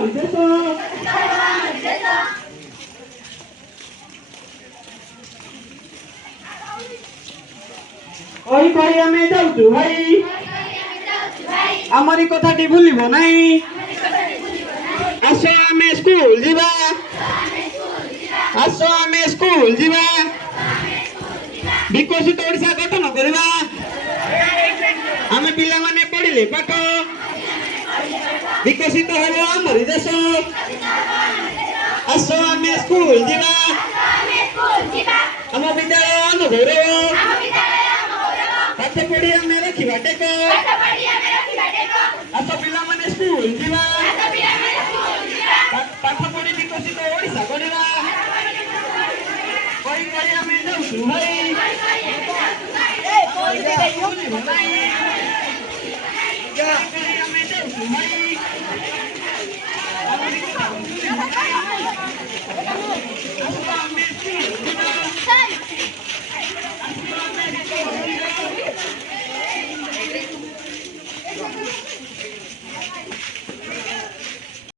ଆମରି ଦେଶ। କହି କହି ଆମେ ଯାଉଛୁ ଭାଇ, ଆମରି କଥାଟି ଭୁଲିବ ନାହିଁ। ଆସ ଆମେ ସ୍କୁଲ ଯିବା, ଆସ ଆମେ ସ୍କୁଲ ଯିବା, ବିକଶିତ ଓଡ଼ିଶା ଗଠନ କରିବା। ଆମେ ପିଲାମାନେ ପଢିଲେ ପାଠ, ବିକଶିତ ହେବ ଆମରି ଦେଶ। ଆସ ଆମେ ସ୍କୁଲ ଯିବା, ଆମ ବିଦ୍ୟାଳୟ ଆମ ଗୌରବ। ପାଠ ପଢି ଆମେ ରଖିବା ଟେକ, ଆସ ପିଲାମାନେ ସ୍କୁଲ ଯିବା, ପାଠ ପଢି ବିକଶିତ ଓଡ଼ିଶା ଗଢ଼ିବା। କହି କହି ଆମେ ଯାଉଛୁ ଭାଇ, ଭୁଲିବ ନାହିଁ। ଆମେ ଯାଉଛୁ ଭାଇ।